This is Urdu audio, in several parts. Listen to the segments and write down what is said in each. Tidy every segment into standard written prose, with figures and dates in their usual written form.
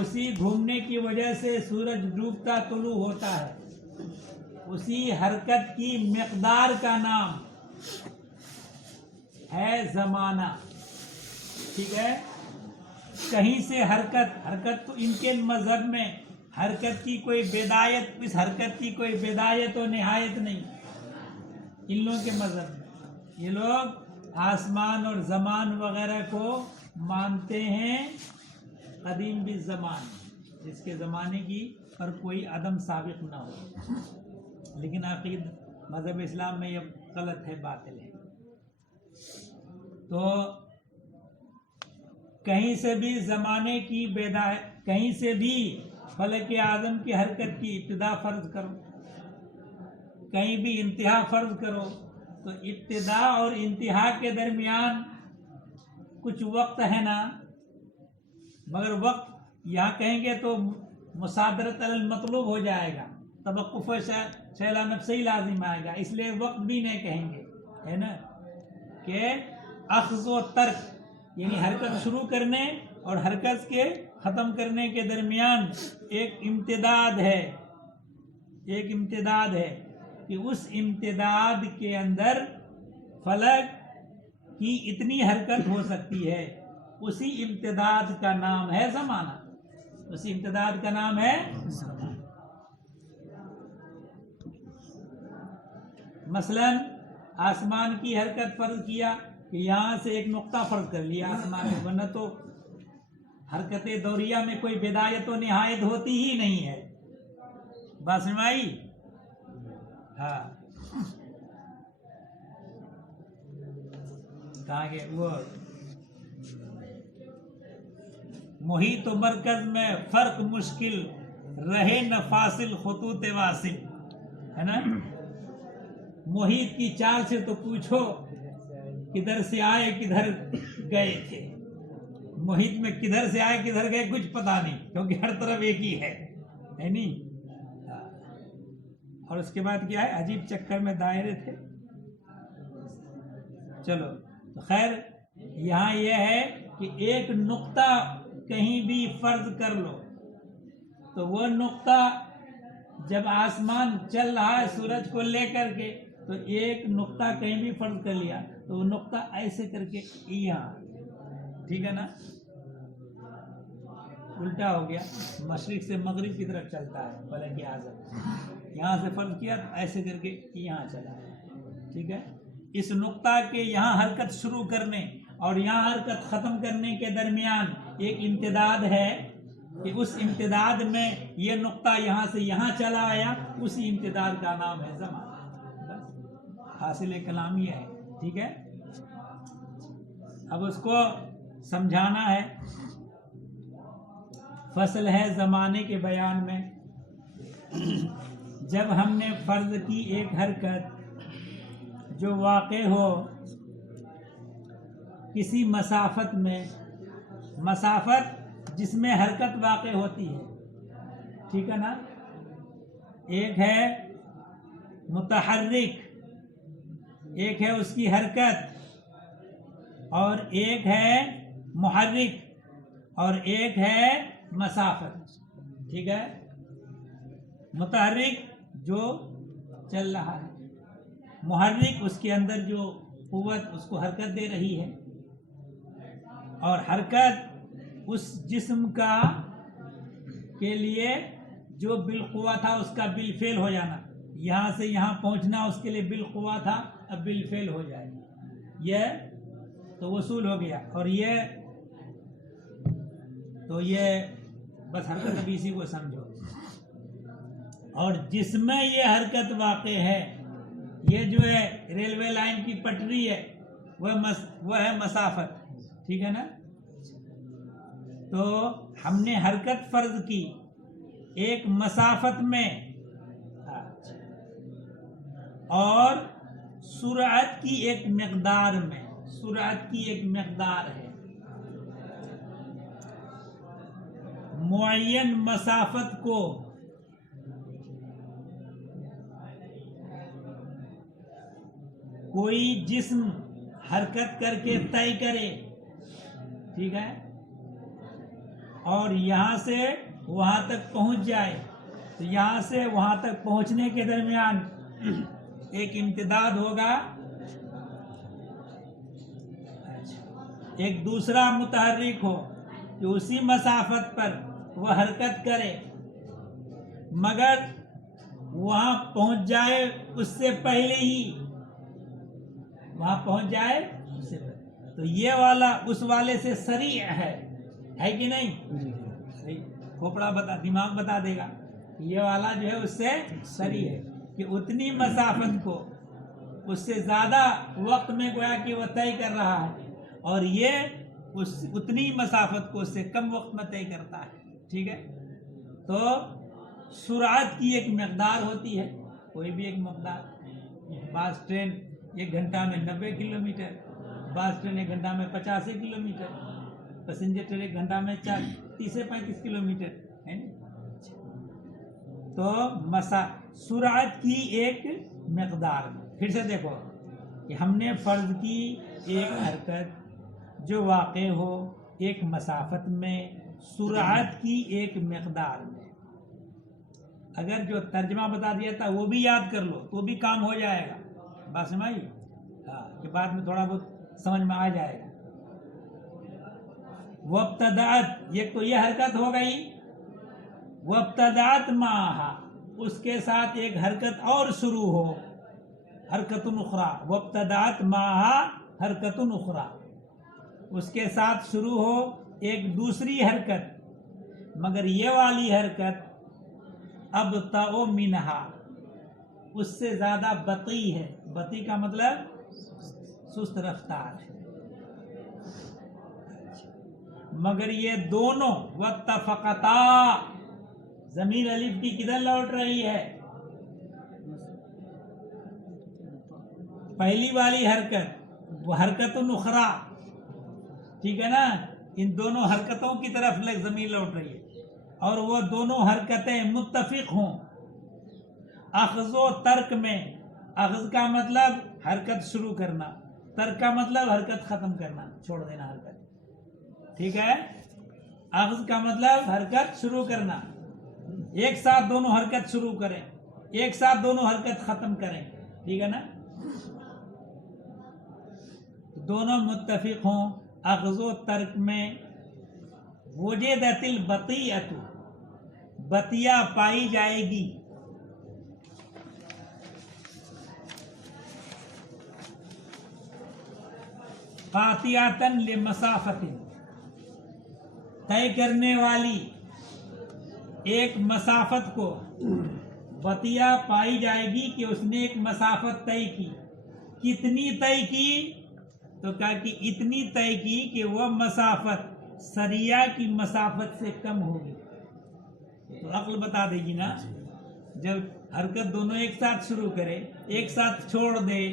اسی گھومنے کی وجہ سے سورج ڈوبتا طلوع ہوتا ہے، اسی حرکت کی مقدار کا نام ہے زمانہ. ٹھیک ہے. کہیں سے حرکت تو ان کے مذہب میں حرکت کی کوئی بدایت، اس حرکت کی کوئی بدایت و نہایت نہیں. ان لوگوں کے مذہب میں یہ لوگ آسمان اور زمان وغیرہ کو مانتے ہیں قدیم بالزمان، جس کے زمانے کی پر کوئی عدم سابق نہ ہو. لیکن عقید مذہب اسلام میں یہ غلط ہے، باطل ہے. تو کہیں سے بھی زمانے کی کہیں سے بھی فلک اعظم کی حرکت کی ابتدا فرض کرو، کہیں بھی انتہا فرض کرو، تو ابتدا اور انتہا کے درمیان کچھ وقت ہے نا، مگر وقت یہاں کہیں گے تو مصادرت علی المطلوب ہو جائے گا، توقف شیلا نفسی لازم آئے گا. اس لیے وقت بھی نہیں کہیں گے، ہے نا، کہ اخذ و ترک، یعنی حرکت شروع کرنے اور حرکت کے ختم کرنے کے درمیان ایک امتداد ہے، کہ اس امتداد کے اندر فلک کی اتنی حرکت ہو سکتی ہے. اسی امتداد کا نام ہے زمانہ. اسی امتداد کا نام ہے مثلا آسمان کی حرکت فرض کیا کہ یہاں سے ایک نقطہ فرض کر لیا آسمان میں، ورنہ تو حرکت دوریہ میں کوئی بدایت و نہایت ہوتی ہی نہیں ہے. بات سمجھ آئی؟ ہاں. کہاں گئے وہ محیط و مرکز میں فرق مشکل رہے نہ فاصل خطوط واصل، ہے نا. محیط کی چال سے تو پوچھو کدھر سے آئے کدھر گئے تھے. محیط میں کدھر سے آئے کدھر گئے کچھ پتا نہیں، کیونکہ ہر طرف ایک ہی ہے نہیں. اور اس کے بعد کیا ہے، عجیب چکر میں دائرے تھے. چلو تو خیر، یہاں یہ ہے کہ ایک نقطہ کہیں بھی فرض کر لو، تو وہ نقطہ جب آسمان چل رہا ہے سورج کو لے کر کے، تو ایک نقطہ کہیں بھی فرض کر لیا تو وہ نقطہ ایسے کر کے یہاں، ٹھیک ہے نا، الٹا ہو گیا، مشرق سے مغرب کی طرف چلتا ہے فلک اعظم. یہاں سے فرض کیا تو ایسے کر کے یہاں چلا، ٹھیک ہے. اس نقطہ کے یہاں حرکت شروع کرنے اور یہاں حرکت ختم کرنے کے درمیان ایک امتداد ہے، کہ اس امتداد میں یہ نقطہ یہاں سے یہاں چلا آیا، اسی امتداد کا نام ہے زمانہ. حاصل کلام یہ ہے. ٹھیک ہے. اب اس کو سمجھانا ہے. فصل ہے زمانے کے بیان میں. جب ہم نے فرض کی ایک حرکت جو واقع ہو کسی مسافت میں، مسافت جس میں حرکت واقع ہوتی ہے، ٹھیک ہے نا. ایک ہے متحرک، ایک ہے اس کی حرکت، اور ایک ہے محرک، اور ایک ہے مسافت. ٹھیک ہے. متحرک جو چل رہا ہے، محرک اس کے اندر جو قوت اس کو حرکت دے رہی ہے، اور حرکت اس جسم کا کے لیے جو بالقوہ تھا اس کا بالفعل ہو جانا. یہاں سے یہاں پہنچنا اس کے لیے بالقوہ تھا، اب بالفعل ہو جائے گا. یہ تو وصول ہو گیا. اور یہ بس حرکت ابھی اسی کو سمجھو. اور جس میں یہ حرکت واقع ہے، یہ جو ہے ریلوے لائن کی پٹری ہے، وہ ہے مسافت. ٹھیک ہے نا. تو ہم نے حرکت فرض کی ایک مسافت میں، اور سرعت کی ایک مقدار میں. سرعت کی ایک مقدار ہے، معین مسافت کو کوئی جسم حرکت کر کے طے کرے، ٹھیک ہے، اور یہاں سے وہاں تک پہنچ جائے تو یہاں سے وہاں تک پہنچنے کے درمیان ایک امتداد ہوگا، ایک دوسرا متحرک ہو کہ اسی مسافت پر وہ حرکت کرے مگر وہاں پہنچ جائے اس سے پہلے ہی، وہاں پہنچ جائے اس سے پہلے، تو یہ والا اس والے سے سریع ہے کہ نہیں؟ کھوپڑا دماغ بتا دے گا، یہ والا جو ہے اس سے سریع ہے کہ اتنی مسافت کو اس سے زیادہ وقت میں گویا کہ وہ طے کر رہا ہے، اور یہ اتنی مسافت کو اس سے کم وقت میں طے کرتا ہے، ٹھیک ہے؟ تو سرعت کی ایک مقدار ہوتی ہے، کوئی بھی ایک مقدار، بعض ٹرین 1 گھنٹہ میں 90 کلومیٹر، بعض ٹرین 1 گھنٹہ میں 85 کلومیٹر، پیسنجر ٹرین 1 گھنٹہ میں 30 سے 35 کلومیٹر ہے نا؟ تو سرعت کی ایک مقدار، پھر سے دیکھو کہ ہم نے فرض کی ایک حرکت جو واقع ہو ایک مسافت میں سرعت کی ایک مقدار میں، اگر جو ترجمہ بتا دیا تھا وہ بھی یاد کر لو تو بھی کام ہو جائے گا، بات سمجھائی؟ ہاں، کہ بعد میں تھوڑا بہت سمجھ میں آ جائے گا۔ وابتدأت، یہ تو یہ حرکت ہو گئی، وابتدأت معها، اس کے ساتھ ایک حرکت اور شروع ہو، حرکت اخرى، وابتدأت معها حرکت اخرى، اس کے ساتھ شروع ہو ایک دوسری حرکت، مگر یہ والی حرکت ابطأ منها، اس سے زیادہ بطیء ہے، بطیء کا مطلب سست رفتار ہے، مگر یہ دونوں واتفقتا، ضمیر الف کی کدھر لوٹ رہی ہے؟ پہلی والی حرکت وہ حرکت اخرى، ٹھیک ہے نا؟ ان دونوں حرکتوں کی طرف ضمیر لوٹ رہی ہے، اور وہ دونوں حرکتیں متفق ہوں اخذ و ترک میں، اخذ کا مطلب حرکت شروع کرنا، ترک کا مطلب حرکت ختم کرنا، چھوڑ دینا حرکت، ٹھیک ہے؟ اخذ کا مطلب حرکت شروع کرنا، ایک ساتھ دونوں حرکت شروع کریں، ایک ساتھ دونوں حرکت ختم کریں، ٹھیک ہے نا؟ دونوں متفق ہوں اخذ و ترک میں، وجدت البطیئۃ، بطیہ پائی جائے گی، قاطعۃ لمسافۃ، طے کرنے والی ایک مسافت کو، بطیہ پائی جائے گی کہ اس نے ایک مسافت طے کی، کتنی طے کی؟ تو کہا کہ اتنی طے کی کہ وہ مسافت سریہ کی مسافت سے کم ہوگی، تو عقل بتا دے گی نا، جب حرکت دونوں ایک ساتھ شروع کرے، ایک ساتھ چھوڑ دے،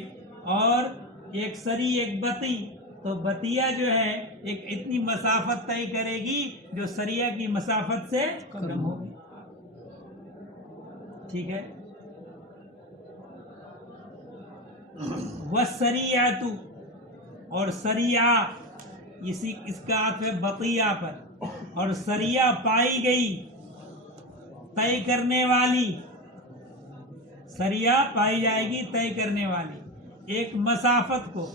اور ایک سری ایک بطیء، تو بطیہ جو ہے ایک اتنی مسافت طے کرے گی جو سریہ کی مسافت سے کم ہوگی، ٹھیک ہے؟ وَالسَّرِيعَةُ، اور سریع، اس کا عطف ہے بطیہ پر، اور سریع پائی گئی، طے کرنے والی، سریع پائی جائے گی طے کرنے والی ایک مسافت کو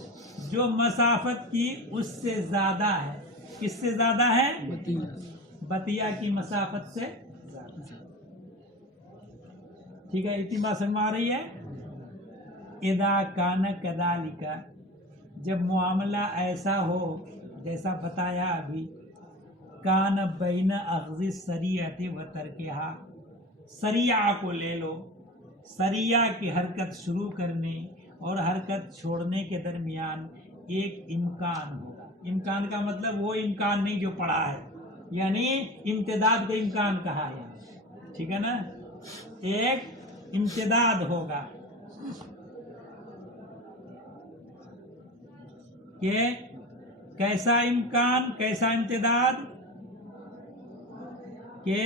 جو مسافت کی اس سے زیادہ ہے، کس سے زیادہ ہے؟ بطیہ کی مسافت سے زیادہ، ٹھیک ہے؟ اتنی بات سمجھ میں آ رہی ہے؟ اذا کان کذالک، جب معاملہ ایسا ہو جیسا بتایا ابھی، کان بین اخذ السریعۃ و ترکہا، سریع کو لے لو، سریع کی حرکت شروع کرنے اور حرکت چھوڑنے کے درمیان ایک امکان ہوگا، امکان کا مطلب وہ امکان نہیں جو پڑا ہے، یعنی امتداد کو امکان کہا ہے، ٹھیک ہے نا؟ ایک امتداد ہوگا کہ کیسا امکان، کیسا امتداد؟ کہ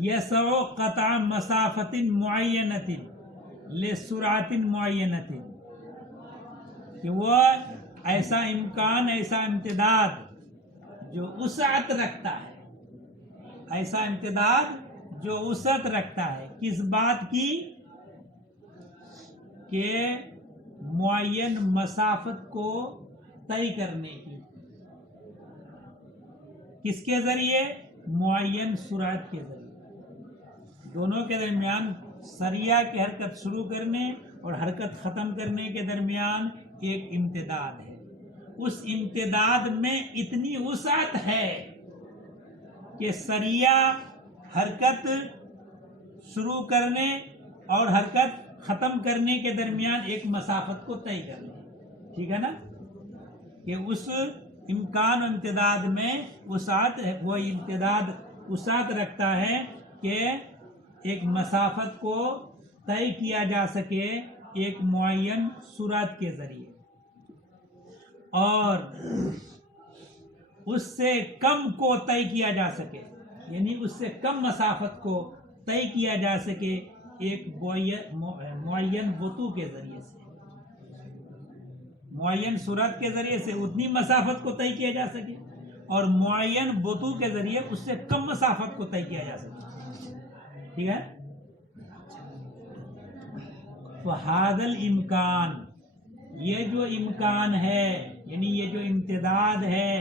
یسع قطع مسافت معینۃ لسرعت معینۃ، کہ وہ ایسا امکان، ایسا امتداد جو وسعت رکھتا ہے، ایسا امتداد جو وسعت رکھتا ہے کس بات کی کہ معین مسافت کو طے کرنے کی. کس کے ذریعے؟ معین سرعت کے ذریعے. دونوں کے درمیان سریعہ کی حرکت شروع کرنے اور حرکت ختم کرنے کے درمیان ایک امتداد ہے. اس امتداد میں اتنی وسعت ہے کہ سریعہ حرکت شروع کرنے اور حرکت ختم کرنے کے درمیان ایک مسافت کو طے کر لیں. ٹھیک ہے نا؟ کہ اس امکان و امتداد میں وسعت ہے، وہ امتداد وسعت رکھتا ہے کہ ایک مسافت کو طے کیا جا سکے ایک معین سرعت کے ذریعے، اور اس سے کم کو طے کیا جا سکے، یعنی اس سے کم مسافت کو طے کیا جا سکے ایک معین وطو کے ذریعے سے. معین سرعت کے ذریعے سے اتنی مسافت کو طے کیا جا سکے اور معین وطو کے ذریعے اس سے کم مسافت کو طے کیا جا سکے. ٹھیک ہے؟ فہذا الامکان، یہ جو امکان ہے یعنی یہ جو امتداد ہے،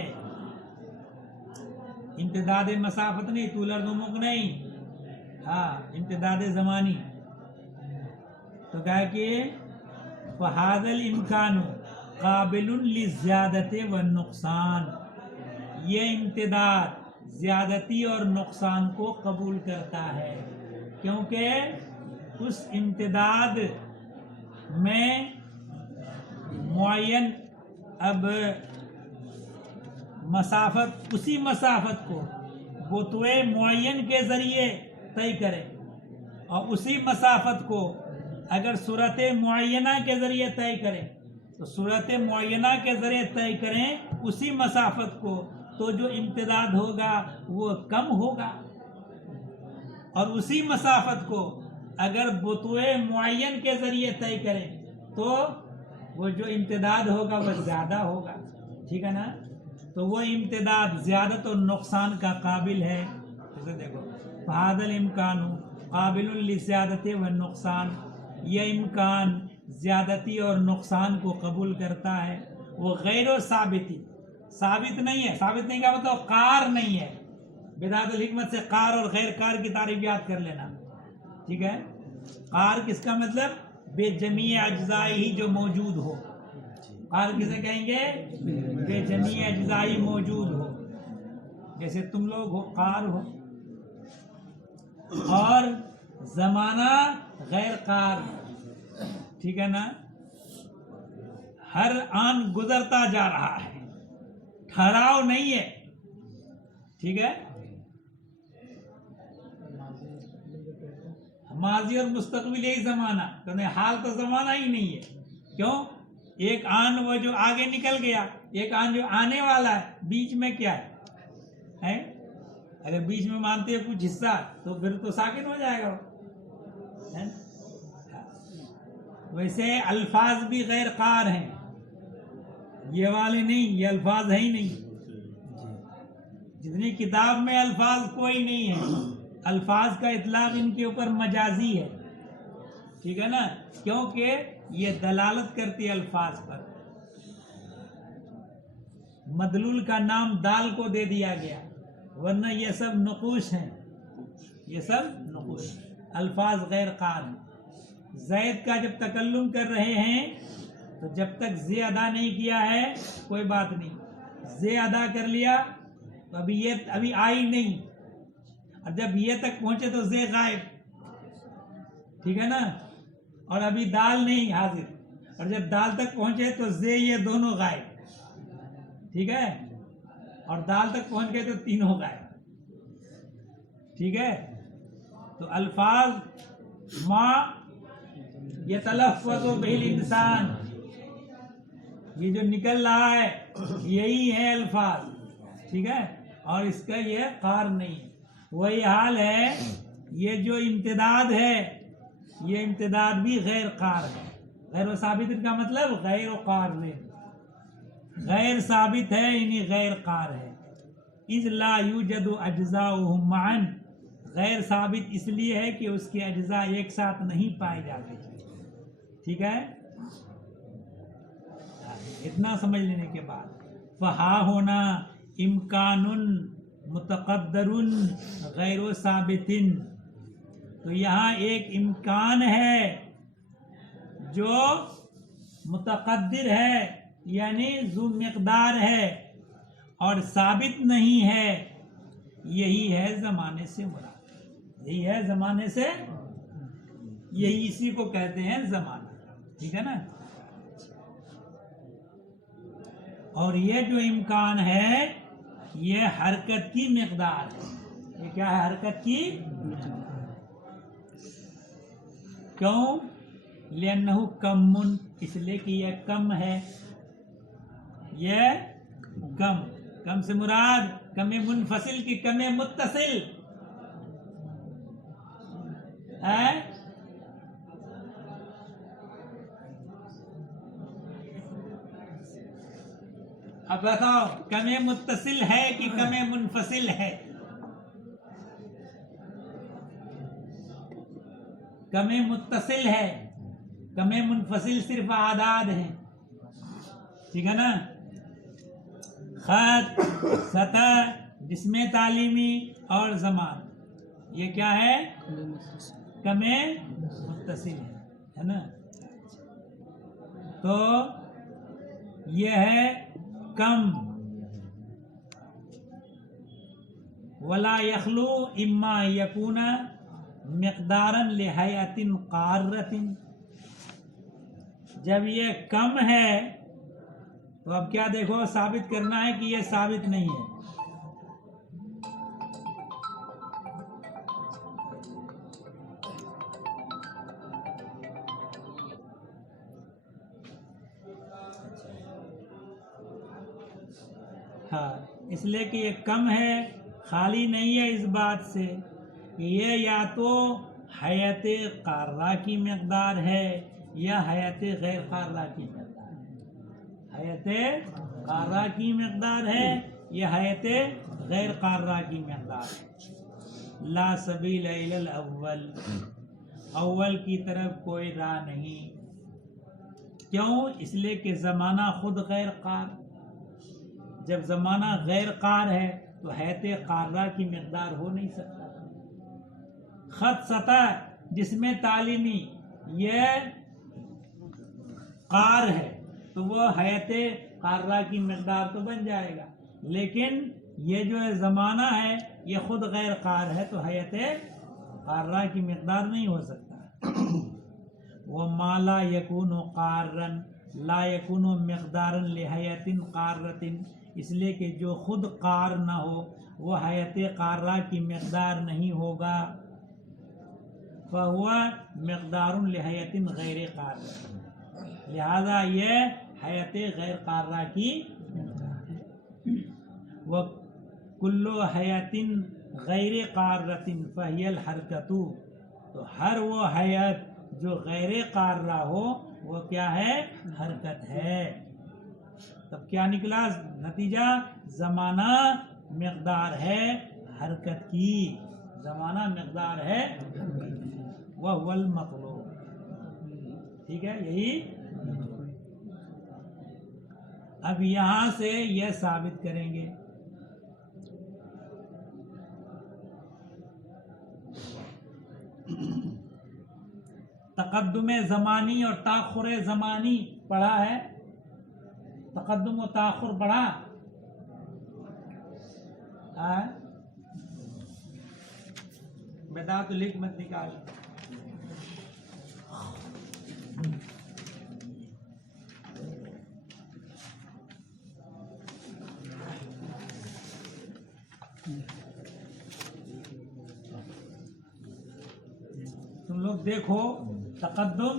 امتداد مسافت نہیں، طول عرض عمق نہیں، ہاں امتداد زمانی. تو کہا کہ فہذا الامکان قابل للزیادت والنقصان، یہ امتداد زیادتی اور نقصان کو قبول کرتا ہے، کیونکہ اس امتداد میں معین اب مسافت، اسی مسافت کو وطوئے معین کے ذریعے طے کرے، اور اسی مسافت کو اگر صورت معینہ کے ذریعے طے کریں تو صورت معینہ کے ذریعے طے کریں اسی مسافت کو، تو جو امتداد ہوگا وہ کم ہوگا، اور اسی مسافت کو اگر وطوئے معین کے ذریعے طے کریں تو وہ جو امتداد ہوگا وہ زیادہ ہوگا. ٹھیک ہے نا؟ تو وہ امتداد زیادت اور نقصان کا قابل ہے. اسے دیکھو، فہذا الامکان قابل للزیادت والنقصان، یہ امکان زیادتی اور نقصان کو قبول کرتا ہے. وہ غیر و ثابتی، ثابت نہیں ہے. ثابت نہیں کا مطلب قار نہیں ہے. بدایت الحکمت سے قار اور غیر قار کی تعریف یاد کر لینا. ٹھیک ہے؟ قار کس کا مطلب؟ بے جمیع اجزائی جو موجود ہو. قار کسے کہیں گے؟ بے جمیع اجزائی موجود ہو. جیسے تم لوگ ہو، قار ہو. اور زمانہ غیر قار. ٹھیک ہے نا؟ ہر آن گزرتا جا رہا ہے، ٹھہراؤ نہیں ہے. ٹھیک ہے؟ ماضی اور مستقبل یہی زمانہ، تو حال تو زمانہ ہی نہیں ہے. کیوں؟ ایک آن وہ جو آگے نکل گیا، ایک آن جو آنے والا ہے، بیچ میں کیا ہے؟ اگر بیچ میں مانتے ہیں کچھ حصہ تو پھر تو ساکن ہو جائے گا. ویسے الفاظ بھی غیر قار ہیں، یہ والے نہیں، یہ الفاظ ہے ہی نہیں. جتنی کتاب میں الفاظ کوئی نہیں ہے، الفاظ کا اطلاق ان کے اوپر مجازی ہے. ٹھیک ہے نا؟ کیونکہ یہ دلالت کرتی ہے الفاظ پر. مدلول کا نام دال کو دے دیا گیا، ورنہ یہ سب نقوش ہیں، یہ سب نقوش. الفاظ غیر قار ہیں. زید کا جب تکلم کر رہے ہیں تو جب تک زی ادا نہیں کیا ہے کوئی بات نہیں. زی ادا کر لیا تو ابھی آئی نہیں، اور جب یہ تک پہنچے تو زی غائب. ٹھیک ہے نا؟ اور ابھی دال نہیں حاضر، اور جب دال تک پہنچے تو زی یہ دونوں غائب. ٹھیک ہے؟ اور دال تک پہنچ گئے تو تینوں غائب. ٹھیک ہے؟ تو الفاظ ما یتلفظ بہ الانسان، یہ جو نکل رہا ہے یہی ہے الفاظ. ٹھیک ہے؟ اور اس کا یہ قار نہیں. وہی حال ہے یہ جو امتداد ہے، یہ امتداد بھی غیر قار ہے. غیر و ثابت کا مطلب غیر و قار میں، غیر ثابت ہے یعنی غیر قار ہے. اذ لا یوجد اجزاؤہ معا، غیر ثابت اس لیے ہے کہ اس کے اجزاء ایک ساتھ نہیں پائے جاتے. ٹھیک ہے، اتنا سمجھ لینے کے بعد فہا ہونا امکان متقدر غیر ثابت، تو یہاں ایک امکان ہے جو متقدر ہے یعنی ذو مقدار ہے اور ثابت نہیں ہے، یہی ہے زمانے سے مراد. یہی ہے زمانے سے، یہی اسی کو کہتے ہیں زمانہ. ٹھیک ہے نا. اور یہ جو امکان ہے یہ حرکت کی مقدار ہے. یہ کیا ہے؟ حرکت کی. کیوں؟ لأنہ کم، اس لیے کہ یہ کم ہے. یہ کم سے مراد کم منفصل کی کم متصل ہے. اب بتاؤ کم متصل ہے کہ کم منفصل ہے؟ کم متصل ہے، کم منفصل صرف اعداد ہیں. ٹھیک ہے نا. خط، سطح، جسم تعلیمی اور زمان، یہ کیا ہے؟ کم متصل ہے نا. تو یہ ہے کم. ولا یخلو اما یکون مقدارا لہیئۃ قارۃ، جب یہ کم ہے تو اب کیا دیکھو ثابت کرنا ہے کہ یہ ثابت نہیں ہے. ہاں، اس لیے کہ یہ کم ہے، خالی نہیں ہے اس بات سے کہ یہ یا تو حیات قارہ کی مقدار ہے یا حیات غیر قارہ کی مقدار ہے. حیات قارہ کی مقدار ہے یا حیات غیر قارہ کی مقدار ہے. لا سبیل الی الاول، اول کی طرف کوئی راہ نہیں. کیوں؟ اس لیے کہ زمانہ خود غیر قار. جب زمانہ غیر قار ہے تو حیات قارہ کی مقدار ہو نہیں سکتا. خط، سطح، جسم تعلیمی یہ قار ہے تو وہ حیات قارہ کی مقدار تو بن جائے گا، لیکن یہ جو ہے زمانہ ہے یہ خود غیر قار ہے تو حیات قارہ کی مقدار نہیں ہو سکتا. وَمَا لَا يَكُونُ قَارًا لَا يَكُونُ مِقْدَارًا لِحَيَةٍ قَارَّةٍ، اس لیے کہ جو خود قار نہ ہو وہ حیات قارہ کی مقدار نہیں ہوگا. فَهُوَ مِقْدَارٌ لِحَيَةٍ غَيْرِ قَارَّةٍ، لہذا یہ حیات غیر قارہ کی مقدار ہے. وَكُلُّ حَيَةٍ غَيْرِ قَارَّةٍ فَهِيَ الْحَرْكَةُ، تو ہر وہ حیات جو غیر قارہ ہو وہ کیا ہے؟ حرکت ہے. تب کیا نکلا نتیجہ؟ زمانہ مقدار ہے حرکت کی. زمانہ مقدار ہے وَهُوَ الْمَطْلُوبُ. ٹھیک ہے، یہی. اب یہاں سے یہ ثابت کریں گے تقدم زمانی اور تاخر زمانی پڑھا ہے. تقدم و تاخر پڑھا ہے؟ بیٹا تو لکھ مت نکال. تم لوگ دیکھو تقدم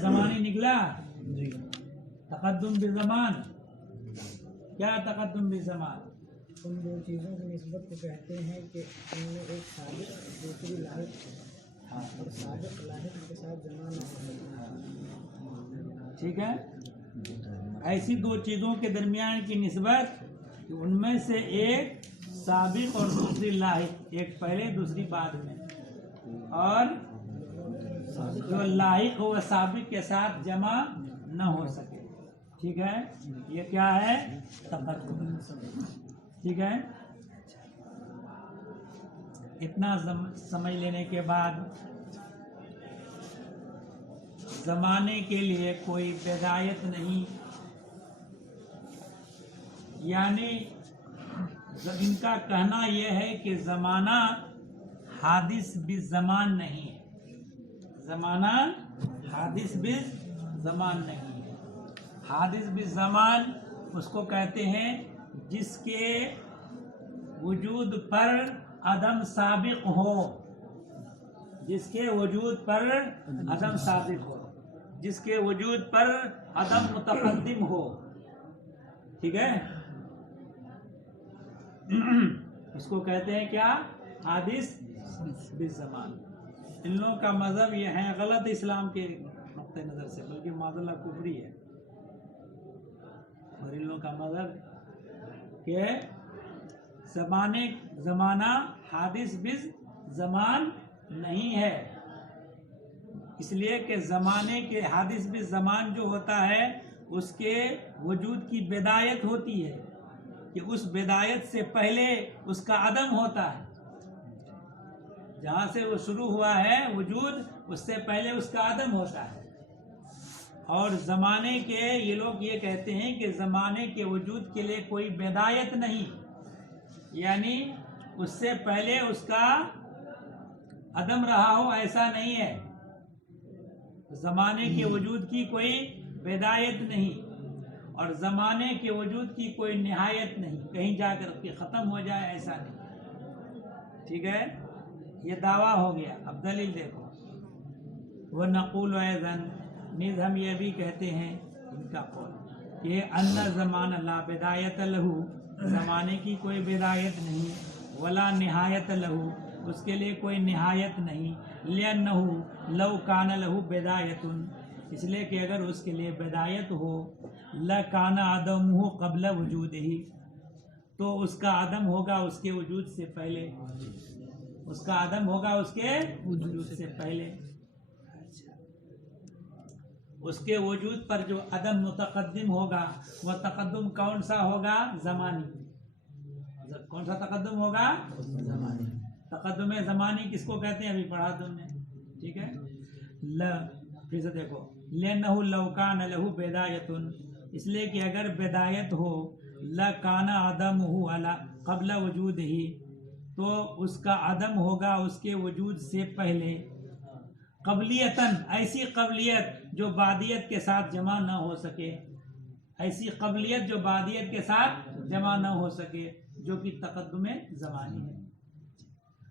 زمانی نکلا. تقدم بزمان کیا؟ تقدم بزمان ان دو چیزوں کی نسبت کو کہتے ہیں کہ ان میں ایک ثابت دوسری لاحق ٹھیک ہے. ایسی دو چیزوں کے درمیان کی نسبت کہ ان میں سے ایک سابق اور دوسری لاحق، ایک پہلے دوسری بعد میں، اور جو لاحق ہو وہ سابق کے ساتھ جمع نہ ہو سکے. ٹھیک ہے، یہ کیا ہے؟ تقدم. ٹھیک ہے، اتنا سمجھ لینے کے بعد زمانے کے لیے کوئی بدایت نہیں، یعنی ان کا کہنا یہ ہے کہ زمانہ حادث بالزمان نہیں ہے. زمانہ حادث بالزمان نہیں ہے. حادث بالزمان اس کو کہتے ہیں جس کے وجود پر عدم سابق ہو، جس کے وجود پر عدم سابق ہو، جس کے وجود پر عدم متقدم ہو. ٹھیک ہے، اس کو کہتے ہیں کیا؟ حادث بالزمان. ان لوگوں کا مذہب یہ ہے غلط اسلام کے نقطۂ نظر سے، بلکہ معذلہ کفری ہے. اور ان لوگوں کا مذہب کہ زمانہ حادث بالزمان نہیں ہے، اس لیے کہ زمانے کے حادث بالزمان جو ہوتا ہے اس کے وجود کی بدایت ہوتی ہے کہ اس بدایت سے پہلے اس کا عدم ہوتا ہے. جہاں سے وہ شروع ہوا ہے وجود، اس سے پہلے اس کا عدم ہوتا ہے. اور زمانے کے یہ لوگ یہ کہتے ہیں کہ زمانے کے وجود کے لیے کوئی بدایت نہیں، یعنی اس سے پہلے اس کا عدم رہا ہو ایسا نہیں ہے. زمانے کے وجود کی کوئی بدایت نہیں اور زمانے کے وجود کی کوئی نہایت نہیں، کہیں جا کر کے ختم ہو جائے ایسا نہیں. ٹھیک ہے، یہ دعویٰ ہو گیا. اب دلیل دیکھو. وہ نقول ایضاً، نیز ہم یہ بھی کہتے ہیں، ان کا قول کہ ان زمان لا بدایت لہو، زمانے کی کوئی بدایت نہیں، ولا نہایت لہو، اس کے لیے کوئی نہایت نہیں، لِأَنَّهُ لَوْ كَانَ لَهُ بِدَایَةٌ، اس لیے کہ اگر اس کے لیے بدایت ہو، لَكَانَ عَدَمُهُ قَبْلَ وُجُودِهِ، تو اس کا عدم ہوگا اس کے وجود سے پہلے، اس کا عدم ہوگا اس کے وجود سے پہلے. اس کے وجود پر جو عدم متقدم ہوگا وہ تقدم کون سا ہوگا؟ زمانی. کون سا تقدم ہوگا؟ زمانی. تقدم زمانی کس کو کہتے ہیں؟ ابھی پڑھا تم نے. ٹھیک ہے، پھر سے دیکھو. لِأَنَّهُ لَوْ كَانَ لَهُ بِدَایَةٌ، اس لیے کہ اگر بدایت ہو، لَكَانَ عَدَمُهُ عَلَى قبل وجودِهِ، تو اس کا عدم ہوگا اس کے وجود سے پہلے. قبلیتاً، ایسی قبلیت جو بعدیت کے ساتھ جمع نہ ہو سکے، ایسی قبلیت جو بعدیت کے ساتھ جمع نہ ہو سکے، جو کہ تقدم زمانی ہے.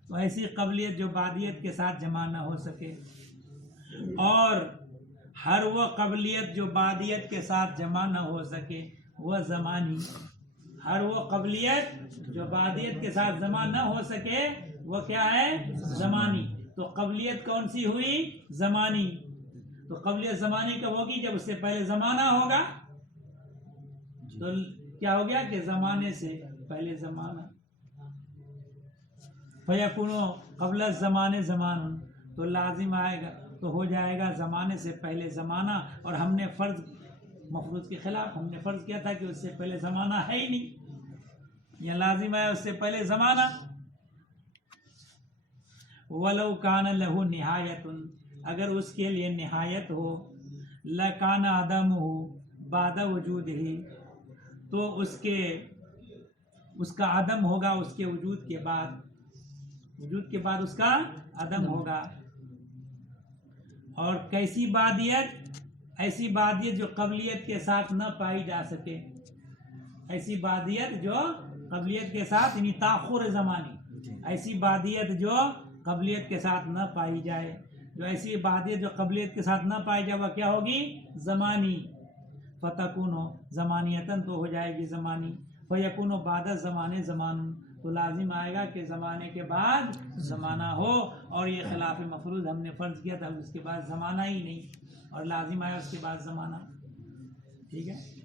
تو ایسی قبلیت جو بعدیت کے ساتھ جمع نہ ہو سکے، اور ہر وہ قبلیت جو بعدیت کے ساتھ جمع نہ ہو سکے وہ زمانی. ہر وہ قبلیت جو بعدیت کے ساتھ جمع نہ ہو سکے وہ کیا ہے؟ زمانی. تو قبلیت کون سی ہوئی؟ زمانی. تو قبلیت زمانی کب ہوگی؟ جب اس سے پہلے زمانہ ہوگا. تو کیا ہو گیا کہ زمانے سے پہلے زمانہ. فَيَكُونُ قَبْلَ الزَّمَانِ زَمَانٌ، تو لازم آئے گا، تو ہو جائے گا زمانے سے پہلے زمانہ. اور ہم نے فرض مفروض کے خلاف ہم نے فرض کیا تھا کہ اس سے پہلے زمانہ ہے ہی نہیں، یہ لازم ہے اس سے پہلے زمانہ. وَلَوْ كَانَ لَهُ نِهَایَةٌ، اگر اس کے لیے نہایت ہو، لَكَانَ عَدَمُهُ بَعْدَ وُجُودِهِ، تو اس کا عدم ہوگا اس کے وجود کے بعد، وجود کے بعد اس کا عدم ہوگا. اور کیسی بعدیت؟ ایسی بعدیت جو قبلیت کے ساتھ نہ پائی جا سکے. ایسی بعدیت جو قبلیت کے ساتھ، یعنی تاخر زمانی، ایسی بعدیت جو قبلیت کے ساتھ نہ پائی جائے. جو ایسی بعدیت جو قبلیت کے ساتھ نہ پائی جائے وہ کیا ہوگی؟ زمانی. فتکون زمانیتاً، تو ہو جائے گی زمانی. فیکون بعد الزمان زمان، تو لازم آئے گا کہ زمانے کے بعد زمانہ ہو، اور یہ خلاف مفروض ہم نے فرض کیا تھا، اس کے بعد زمانہ ہی نہیں، اور لازم آیا اس کے بعد زمانہ. ٹھیک ہے.